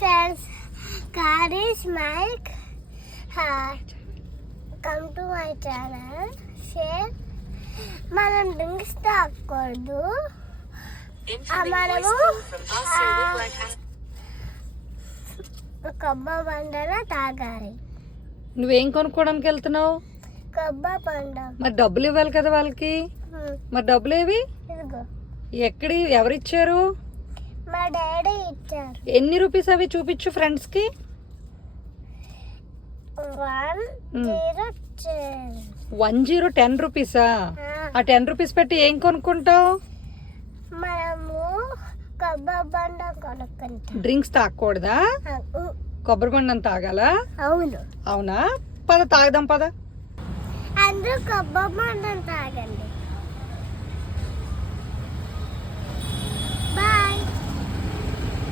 friends, Karish Mike. Come to my channel. Share. మనం drinks తాగకూడదు. మనము కొబ్బరి బండలో తాగాలి. నువ్వేం కొనుక్కోవడానికి వెళ్తున్నావు? కొబ్బరి బండ. మరి డబ్బులు ఇవ్వాలి కదా వాళ్ళకి. మరి డబ్బులు ఏవి? ఇదిగో. ఎవరిచ్చారు? మా డాడీ ఇచ్చారు. ఎన్ని రూపీస్ అవి చూపించు ఫ్రెండ్స్ కి. 10 రూపీసా? ఆ 10 రూపీస్ పెట్టి ఏం కొనుక్కుంటావు? మనము కొబ్బరి బండ కొనుక్కుంటాం. డ్రింక్స్ తాగకూడదా? కొబ్బరి బండం తాగాలా? అవును. అవునా? పద తాగదాం పద. అందరూ కొబ్బరి బండం తాగండి.